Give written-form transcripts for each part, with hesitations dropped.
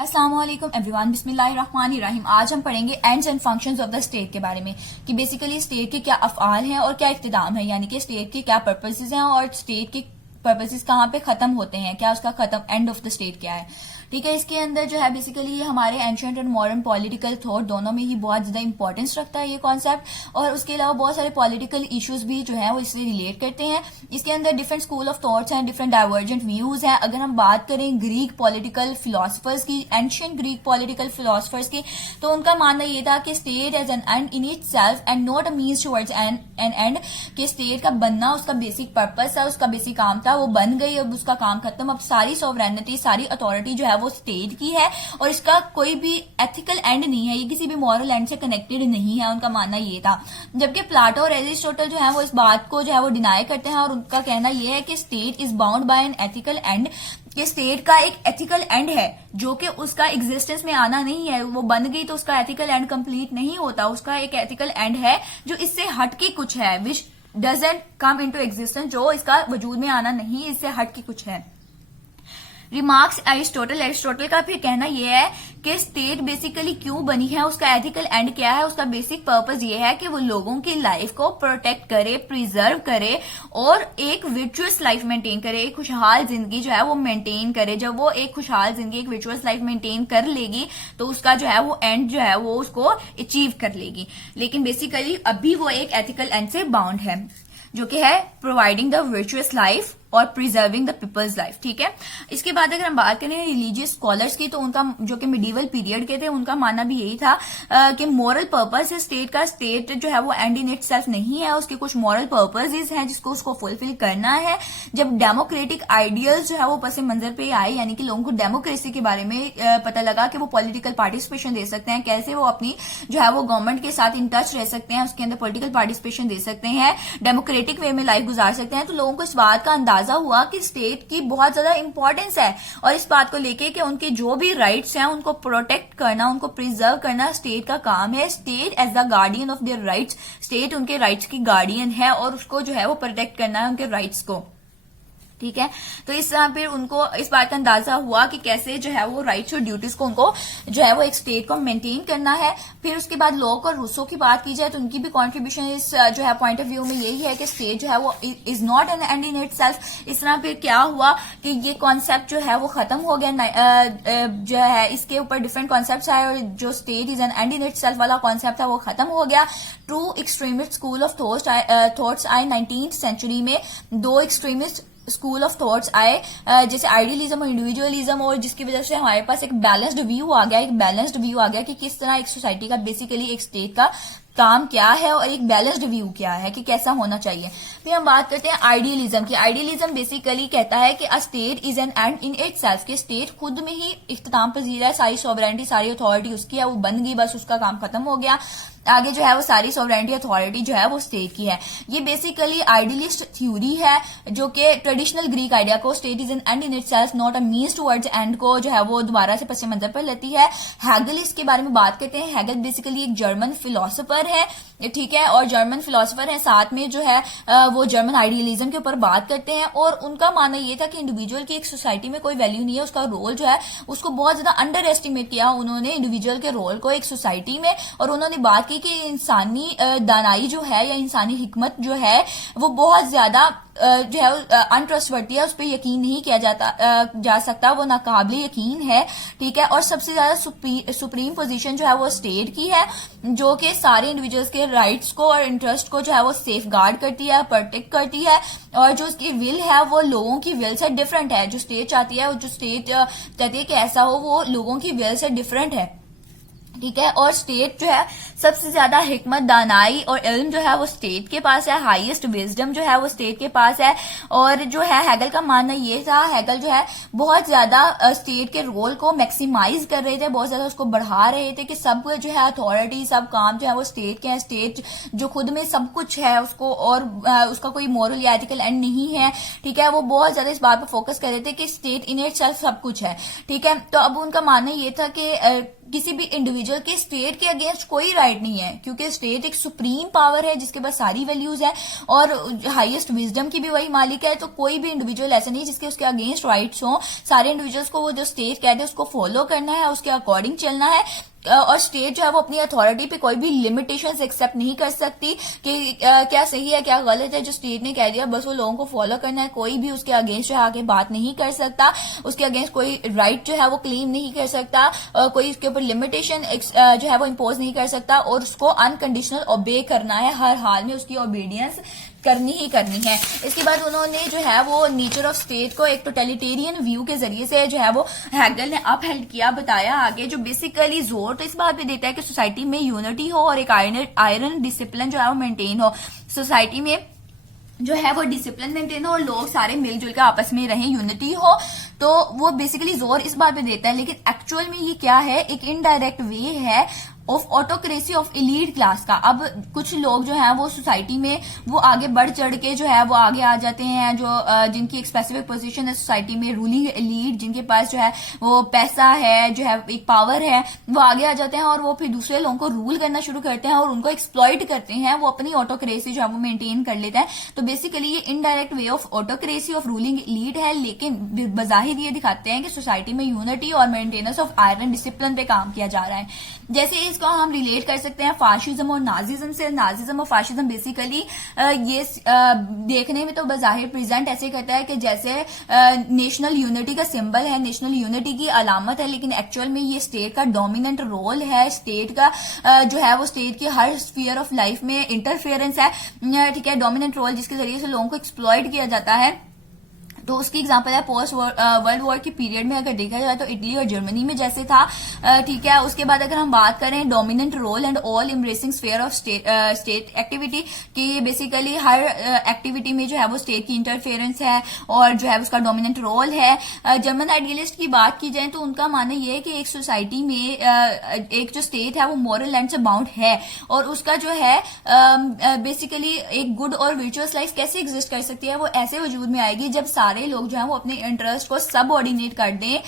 अस्सलाम वालेकुम एवरीवन, बिस्मिल्लाहिर्रहमानिर्रहीम। आज हम पढ़ेंगे ends and functions of the state के बारे में कि बेसिकली स्टेट के क्या अफआल हैं और क्या इख्तिदाम है, यानी कि स्टेट के क्या पर्पसेस हैं और स्टेट के पर्पसेस कहाँ पे खत्म होते हैं, क्या उसका खत्म एंड ऑफ द स्टेट क्या है। ठीक है, इसके अंदर जो है बेसिकली हमारे एंशिएंट और मॉडर्न पॉलिटिकल थॉट दोनों में ही बहुत ज्यादा इंपॉर्टेंस रखता है ये कॉन्सेप्ट, और उसके अलावा बहुत सारे पॉलिटिकल इश्यूज भी जो है वो इससे रिलेट करते हैं। इसके अंदर डिफरेंट स्कूल ऑफ थॉट्स हैं, डिफरेंट डाइवर्जेंट व्यूज हैं। अगर हम बात करें ग्रीक पॉलिटिकल फिलोसफर्स की, एंशिएंट ग्रीक पॉलिटिकल फिलोसफर्स की, तो उनका मानना ये था कि state as an end in itself and not a means towards an end, कि स्टेट का बनना उसका बेसिक पर्पस है, उसका बेसिक काम था, वो बन गई, अब उसका काम खत्म। अब सारी सॉवरेनिटी, सारी अथॉरिटी जो है वो स्टेट की है और इसका कोई भी एथिकल एंड नहीं है, ये किसी भी मॉरल एंड से कनेक्टेड नहीं है, उनका मानना ये था। जबकि प्लाटो और एरिस्टोटल जो है वो इस बात को जो है वो डिनाई करते हैं और उनका कहना यह है कि state is bound by an ethical and, कि स्टेट का एक एथिकल एंड है जो कि उसका एग्जिस्टेंस में आना नहीं है, वो बन गई तो उसका एथिकल एंड कंप्लीट नहीं होता, उसका एक एथिकल एंड है जो इससे हटके कुछ है, विच डजंट कम इनटू एग्जिस्टेंस, जो इसका वजूद में आना नहीं, इससे हटके कुछ है। रिमार्क्स एरिस्टोटल का फिर कहना यह है कि स्टेट बेसिकली क्यों बनी है, उसका एथिकल एंड क्या है, उसका बेसिक पर्पस ये है कि वो लोगों की लाइफ को प्रोटेक्ट करे, प्रिजर्व करे और एक वर्चुअस लाइफ मेंटेन करे, एक खुशहाल जिंदगी जो है वो मेंटेन करे। जब वो एक खुशहाल जिंदगी, एक वर्चुअस लाइफ मेंटेन कर लेगी तो उसका जो है वो एंड जो है वो उसको अचीव कर लेगी। लेकिन बेसिकली अभी वो एक एथिकल एंड से बाउंड है जो कि है प्रोवाइडिंग द वर्चुअस लाइफ और प्रिजर्विंग द पीपल्स लाइफ। ठीक है, इसके बाद अगर हम बात करें रिलीजियस स्कॉलर्स की, तो उनका जो कि मिडिवल पीरियड के थे, उनका मानना भी यही था कि मॉरल पर्पस है स्टेट का, स्टेट जो है वो एंड इन इट सेल्फ नहीं है, उसके कुछ मॉरल पर्पसेस हैं जिसको उसको फुलफिल करना है। जब डेमोक्रेटिक आइडियल्स जो है वो पस मंजर पे आए, यानी कि लोगों को डेमोक्रेसी के बारे में पता लगा कि वो पॉलिटिकल पार्टिसिपेशन दे सकते हैं, कैसे वो अपनी जो है वो गवर्नमेंट के साथ इन टच रह सकते हैं, उसके अंदर पॉलिटिकल पार्टिसिपेशन दे सकते हैं, डेमोक्रेटिक वे में लाइफ गुजार सकते हैं, तो लोगों को इस बात का अंदाजा हुआ कि स्टेट की बहुत ज्यादा इंपॉर्टेंस है और इस बात को लेके कि उनके जो भी राइट्स हैं उनको प्रोटेक्ट करना, उनको प्रिजर्व करना स्टेट का काम है। State as the guardian of their rights, state उनके राइट्स की गार्डियन है और उसको जो है वो प्रोटेक्ट करना है उनके राइट्स को। ठीक है, तो इस तरह फिर उनको इस बात का अंदाजा हुआ कि कैसे जो है वो राइट्स और ड्यूटीज को उनको जो है वो एक स्टेट को मेंटेन करना है। फिर उसके बाद लॉक और रूसो की बात की जाए तो उनकी भी कंट्रीब्यूशन इस जो है पॉइंट ऑफ व्यू में यही है कि स्टेट जो है वो is not an end in it self. इस तरह फिर क्या हुआ कि ये कॉन्सेप्ट जो है वो खत्म हो गया, जो है इसके ऊपर डिफरेंट कॉन्सेप्ट आए और जो state is an end in it self वाला कॉन्सेप्ट था वो खत्म हो गया। True extremist school of thoughts आए 19th सेंचुरी में। दो एक्सट्रीमिस्ट स्कूल ऑफ थॉट्स आए, जैसे आइडियलिज्म और इंडिविजुअलिज्म, और जिसकी वजह से हमारे पास एक बैलेंस्ड व्यू आ गया, कि किस तरह एक सोसाइटी का बेसिकली एक स्टेट का काम क्या है और एक बैलेंस्ड व्यू क्या है कि कैसा होना चाहिए। फिर हम बात करते हैं आइडियलिज्म की। आइडियलिज्म बेसिकली कहता है कि a state is an end in it self, कि स्टेट खुद में ही इख्तिताम पजीर है, सारी सॉवरेनिटी, सारी अथॉरिटी उसकी है, वो बन गई, बस उसका काम खत्म हो गया, आगे जो है वो सारी सॉवरेनिटी अथॉरिटी जो है वो स्टेट की है। ये बेसिकली आइडियलिस्ट थ्योरी है जो कि ट्रेडिशनल ग्रीक आइडिया को state is an end in it self not a means towards and को जो है वो दोबारा से पस मंजर पर लेती है। हैगल इसके बारे में बात करते हैं। हैगल बेसिकली एक जर्मन फिलोसोफर है, ठीक है, और जर्मन फिलोसोफर है, साथ में जो है वो जर्मन आइडियलिज्म के ऊपर बात करते हैं और उनका मानना ये था कि इंडिविजुअल की एक सोसाइटी में कोई वैल्यू नहीं है, उसका रोल जो है उसको बहुत ज्यादा अंडर एस्टिमेट किया उन्होंने इंडिविजुअल के रोल को एक सोसाइटी में, और उन्होंने बात की कि इंसानी दानाई जो है या इंसानी हिकमत जो है वो बहुत ज्यादा जो है अनट्रस्टवर्दी है, उस पर यकीन नहीं किया जा सकता, वो नाकाबिल यकीन है। ठीक है, और सबसे ज्यादा सुप्रीम पोजीशन जो है वो स्टेट की है जो कि सारे इंडिविजुअल्स के राइट्स को और इंटरेस्ट को जो है वो सेफ गार्ड करती है, प्रोटेक्ट करती है, और जो उसकी विल है वो लोगों की विल से डिफरेंट है। जो स्टेट चाहती है, जो स्टेट चाहती है कि ऐसा हो, वो लोगों की विल से डिफरेंट है। ठीक है, और स्टेट जो है सबसे ज्यादा हिकमत, दानाई और इल्म जो है वो स्टेट के पास है, हाईएस्ट विजडम जो है वो स्टेट के पास है। और जो है हैगल का मानना ये था, हैगल जो है बहुत ज्यादा स्टेट के रोल को मैक्सिमाइज कर रहे थे, बहुत ज्यादा उसको बढ़ा रहे थे कि सब जो है अथॉरिटी, सब काम जो है वो स्टेट के हैं, स्टेट जो खुद में सब कुछ है उसको, और उसका कोई मॉरल या एथिकल एंड नहीं है। ठीक है, वो बहुत ज्यादा इस बात पर फोकस कर रहे थे कि स्टेट इन इट सेल्फ सब कुछ है। ठीक है, तो अब उनका मानना ये था कि किसी भी इंडिविजुअल इंडिविजुअल के स्टेट के अगेंस्ट कोई राइट नहीं है, क्योंकि स्टेट एक सुप्रीम पावर है जिसके पास सारी वैल्यूज है और हाईएस्ट विजडम की भी वही मालिक है। तो कोई भी इंडिविजुअल ऐसा नहीं जिसके उसके अगेंस्ट राइट्स हो। सारे इंडिविजुअल्स को वो जो स्टेट कहते हैं उसको फॉलो करना है, उसके अकॉर्डिंग चलना है। और स्टेट जो है वो अपनी अथॉरिटी पे कोई भी लिमिटेशंस एक्सेप्ट नहीं कर सकती कि क्या सही है क्या गलत है। जो स्टेट ने कह दिया बस वो लोगों को फॉलो करना है। कोई भी उसके अगेंस्ट जो है आगे बात नहीं कर सकता, उसके अगेंस्ट कोई राइट जो है वो क्लेम नहीं कर सकता, कोई उसके ऊपर लिमिटेशन जो है वो इम्पोज नहीं कर सकता और उसको अनकंडीशनल ओबे करना है। हर हाल में उसकी ओबीडियंस करनी ही करनी है। इसके बाद उन्होंने जो है वो नेचर ऑफ स्टेट को एक टोटलिटेरियन व्यू के जरिए से जो है वो हैगल ने अपहेल्ड किया, बताया आगे, जो बेसिकली जोर तो इस बात पे देता है कि सोसाइटी में यूनिटी हो और एक आयरन डिसिप्लिन जो है वो मेंटेन हो। सोसाइटी में जो है वो डिसिप्लिन मेंटेन हो और लोग सारे मिलजुल के आपस में रहें, यूनिटी हो। तो वो बेसिकली जोर इस बात पे देता है। लेकिन एक्चुअल में ये क्या है, एक इनडायरेक्ट वे है of autocracy of elite class का। अब कुछ लोग जो हैं वो सोसाइटी में वो आगे बढ़ चढ़ के जो है वो आगे आ जाते हैं, जो जिनकी एक स्पेसिफिक पोजीशन है सोसाइटी में, रूलिंग एलीट, जिनके पास जो है वो पैसा है, जो है एक पावर है, वो आगे आ जाते हैं और वो फिर दूसरे लोगों को रूल करना शुरू करते हैं और उनको एक्सप्लॉइट करते हैं। वो अपनी ऑटोक्रेसी जो है वो मेंटेन कर लेते हैं। तो बेसिकली ये indirect way of autocracy of ruling elite है। लेकिन बजाहिर ये दिखाते हैं कि सोसाइटी में यूनिटी और मेंटेनेंस ऑफ आयरन डिसिप्लिन पे काम किया जा रहा है। जैसे इसको हम रिलेट कर सकते हैं फाशिज्म और नाजिज्म से। नाजिज्म और फाशिज्म बेसिकली ये देखने में तो बजाहिर प्रेजेंट ऐसे करता है कि जैसे नेशनल यूनिटी का सिंबल है, नेशनल यूनिटी की अलामत है, लेकिन एक्चुअल में ये स्टेट का डोमिनेंट रोल है। स्टेट का जो है वो स्टेट की हर स्फीयर ऑफ लाइफ में इंटरफेरेंस है, ठीक है, डोमिनेंट रोल जिसके जरिए से लोगों को एक्सप्लॉइट किया जाता है। तो उसकी एग्जांपल है पोस्ट वर्ल्ड वॉर के पीरियड में अगर देखा जाए तो इटली और जर्मनी में जैसे था, ठीक है। उसके बाद अगर हम बात करें dominant role and all embracing sphere of state activity, कि बेसिकली हर एक्टिविटी में जो है वो स्टेट की इंटरफेरेंस है और जो है उसका डोमिनेंट रोल है। जर्मन आइडियलिस्ट की बात की जाए तो उनका मानना यह है कि एक सोसाइटी में एक जो स्टेट है वो मॉरल लैंड से बाउंड है और उसका जो है बेसिकली एक गुड और वर्चुअस लाइफ कैसे एग्जिस्ट कर सकती है, वो ऐसे वजूद में आएगी जब सारे लोग जो है वो अपने इंटरेस्ट को सबऑर्डिनेट कर दें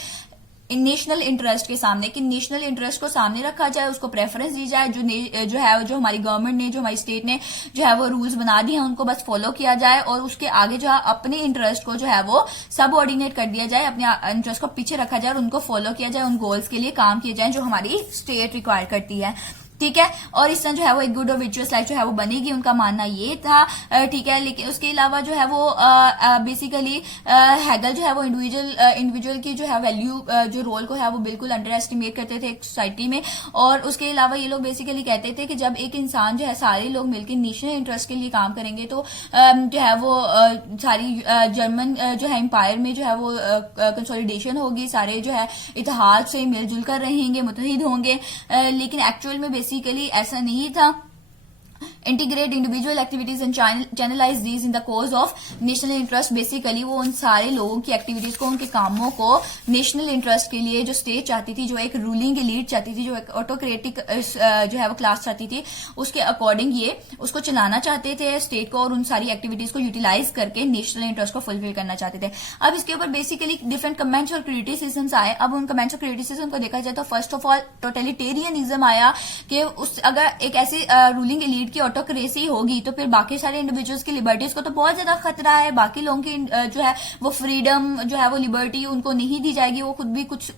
नेशनल इंटरेस्ट के सामने, कि नेशनल इंटरेस्ट को सामने रखा जाए, उसको प्रेफरेंस दी जाए। जो हमारी गवर्नमेंट ने, जो हमारी स्टेट ने जो है वो रूल्स बना दिए हैं उनको बस फॉलो किया जाए और उसके आगे जो है अपने इंटरेस्ट को जो है वो सबऑर्डिनेट कर दिया जाए, अपने इंटरेस्ट को पीछे रखा जाए और उनको फॉलो किया जाए, उन गोल्स के लिए काम किए जाए जो हमारी स्टेट रिक्वायर करती है, ठीक है। और इस तरह जो है वो एक गुड और वर्चुअस लाइफ जो है वो बनेगी, उनका मानना ये था, ठीक है। लेकिन उसके अलावा जो है वो बेसिकली हैगल जो है वो इंडिविजुअल की जो है वैल्यू, जो रोल को है वो बिल्कुल अंडर एस्टिमेट करते थे एक सोसाइटी में। और उसके अलावा ये लोग बेसिकली कहते थे कि जब एक इंसान जो है सारे लोग मिलकर नेशनल इंटरेस्ट के लिए काम करेंगे तो जो है वो सारी जर्मन जो है एम्पायर में जो है वो कंसोलिडेशन होगी, सारे जो है इतिहाद से मिलजुल कर रहेंगे, मुत्तहिद होंगे। लेकिन एक्चुअल में बेसिकली ऐसा नहीं था। Integrate individual activities and channelise these in the cause of national interest. Basically वो उन सारे लोगों की एक्टिविटीज को, उनके कामों को नेशनल इंटरेस्ट के लिए जो स्टेट चाहती थी, जो एक रूलिंग एलीट चाहती थी, जो एक ऑटोक्रेटिक जो है वो क्लास चाहती थी, उसके अकॉर्डिंग ये उसको चलाना चाहते थे स्टेट को और उन सारी एक्टिविटीज को यूटिलाइज करके नेशनल इंटरेस्ट को फुलफिल करना चाहते थे। अब इसके ऊपर बेसिकली डिफरेंट कमेंट्स और क्रिटिसिज्म्स आए। अब उन कमेंट्स और क्रिटिसिज्म को देखा जाए तो फर्स्ट ऑफ ऑल टोटलिटेरियनिज्म आया कि अगर एक ऐसी रूलिंग एलीट की ऑटोक्रेसी होगी तो फिर बाकी सारे इंडिविजुअल्स की लिबर्टीज को तो बहुत ज्यादा खतरा है। बाकी लोगों की जो है वो फ्रीडम, जो है वो लिबर्टी उनको नहीं दी जाएगी, वो खुद भी कुछ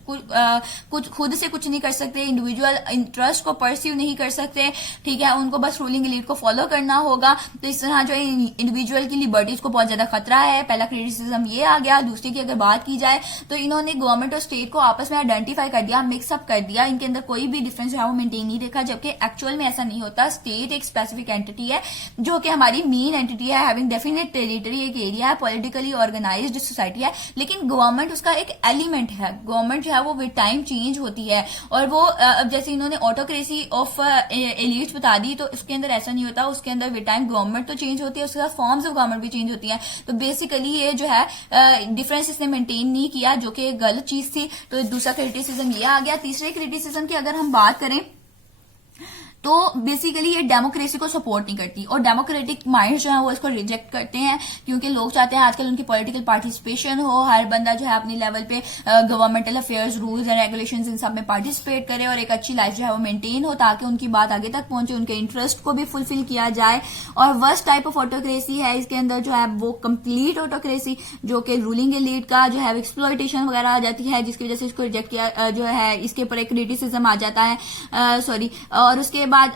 खुद से कुछ नहीं कर सकते, इंडिविजुअल इंटरेस्ट को परस्यू नहीं कर सकते, ठीक है। उनको बस रूलिंग एलीट को फॉलो करना होगा। तो इस तरह जो इंडिविजुअल की लिबर्टीज को बहुत ज्यादा खतरा है। पहला क्रिटिसिज्म ये आ गया। दूसरी की अगर बात की जाए तो इन्होंने गवर्नमेंट और स्टेट को आपस में आइडेंटिफाई कर दिया, मिक्सअप कर दिया, इनके अंदर कोई भी डिफरेंस जो है वो मेंटेन नहीं देखा, जबकि एक्चुअल में ऐसा नहीं होता। स्टेट एक स्पेसिफिक एंटिटी है जो कि हमारी मेन एंटिटी है, हैविंग डेफिनेट टेरिटरी, एक एरिया है, पॉलिटिकली ऑर्गेनाइज्ड सोसाइटी है, लेकिन गवर्नमेंट उसका एक एलिमेंट है। गवर्नमेंट जो है वो विद टाइम चेंज होती है और वो अब जैसे इन्होंने ऑटोक्रेसी ऑफ एलीट्स बता दी तो उसके अंदर ऐसा नहीं होता। उसके अंदर विद टाइम गवर्नमेंट तो चेंज होती है, उसके साथ फॉर्म्स ऑफ गवर्नमेंट भी चेंज होती है। तो बेसिकली ये जो है डिफरेंस इसने मेंटेन नहीं किया, जो कि गलत चीज थी। तो दूसरा क्रिटिसिज्म ये आ गया। तीसरे क्रिटिसिज्म की अगर हम बात करें तो बेसिकली ये डेमोक्रेसी को सपोर्ट नहीं करती और डेमोक्रेटिक माइंड जो है वो इसको रिजेक्ट करते हैं, क्योंकि लोग चाहते हैं आजकल उनकी पॉलिटिकल पार्टिसिपेशन हो, हर बंदा जो है अपने लेवल पे governmental affairs, rules and regulations इन सब में पार्टिसिपेट करे और एक अच्छी लाइफ जो है वो मेंटेन हो, ताकि उनकी बात आगे तक पहुंचे, उनके इंटरेस्ट को भी फुलफिल किया जाए। और वर्स्ट टाइप ऑफ ऑटोक्रेसी है इसके अंदर जो है वो कंप्लीट ऑटोक्रेसी, जो कि रूलिंग एलीट का जो है एक्सप्लॉयटेशन वगैरह आ जाती है, जिसकी वजह से इसको रिजेक्ट किया जो है, इसके ऊपर एक क्रिटिसिज्म आ जाता है, सॉरी, और उसके बाद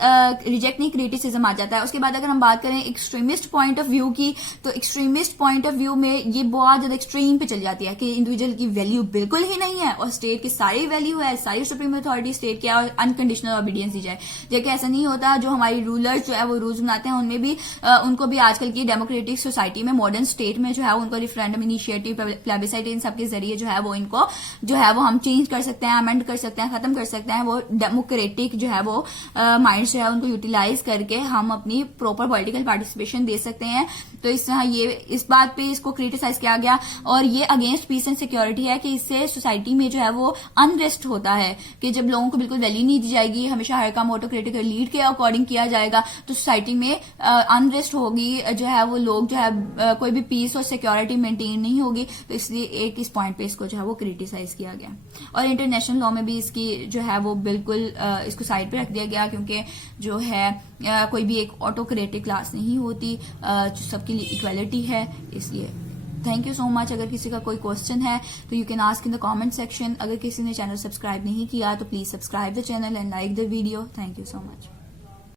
रिजेक्ट नहीं, क्रिटिसिज्म आ जाता है। उसके बाद अगर हम बात करें एक्सट्रीमिस्ट पॉइंट ऑफ व्यू की, तो एक्सट्रीमिस्ट पॉइंट ऑफ व्यू में ये बहुत ज्यादा एक्सट्रीम पे चल जाती है कि इंडिविजुअल की वैल्यू बिल्कुल ही नहीं है और स्टेट की सारी वैल्यू है, सारी सुप्रीम अथॉरिटी स्टेट की और अनकंडीशनल ओबीडियंस दी जाए, जबकि ऐसा नहीं होता। जो हमारी रूलर्स जो है वो रूल्स बनाते हैं, उनमें भी उनको भी आजकल की डेमोक्रेटिक सोसाइटी में, मॉडर्न स्टेट में जो है उनको रिफरेंडम, इनिशिएटिव, प्लेबिसाइट, इन सब के जरिए जो है वो इनको जो है वो हम चेंज कर सकते हैं, अमेंड कर सकते हैं, खत्म कर सकते हैं। वो डेमोक्रेटिक जो है वो माइंड जो है उनको यूटिलाइज करके हम अपनी प्रॉपर पॉलिटिकल पार्टिसिपेशन दे सकते हैं। तो इस बात पे इसको क्रिटिसाइज किया गया और ये अगेंस्ट पीस एंड सिक्योरिटी है कि इससे सोसाइटी में जो है वो अनरेस्ट होता है कि जब लोगों को बिल्कुल वैल्यू नहीं दी जाएगी, हमेशा हर काम ऑटोक्रेटिक लीड के अकॉर्डिंग किया जाएगा, तो सोसाइटी में अनरेस्ट होगी, जो है वो लोग जो है कोई भी पीस और सिक्योरिटी मेंटेन नहीं होगी। तो इसलिए एक इस पॉइंट पे इसको जो है वो क्रिटिसाइज किया गया और इंटरनेशनल लॉ में भी इसकी जो है वो बिल्कुल इसको साइड पे रख दिया गया, क्योंकि जो है कोई भी एक ऑटोक्रेटिक क्लास नहीं होती, सबके लिए इक्वालिटी है। इसलिए थैंक यू सो मच। अगर किसी का कोई क्वेश्चन है तो you can ask in the comment section. अगर किसी ने चैनल सब्सक्राइब नहीं किया तो please subscribe the channel and like the video. Thank you so much.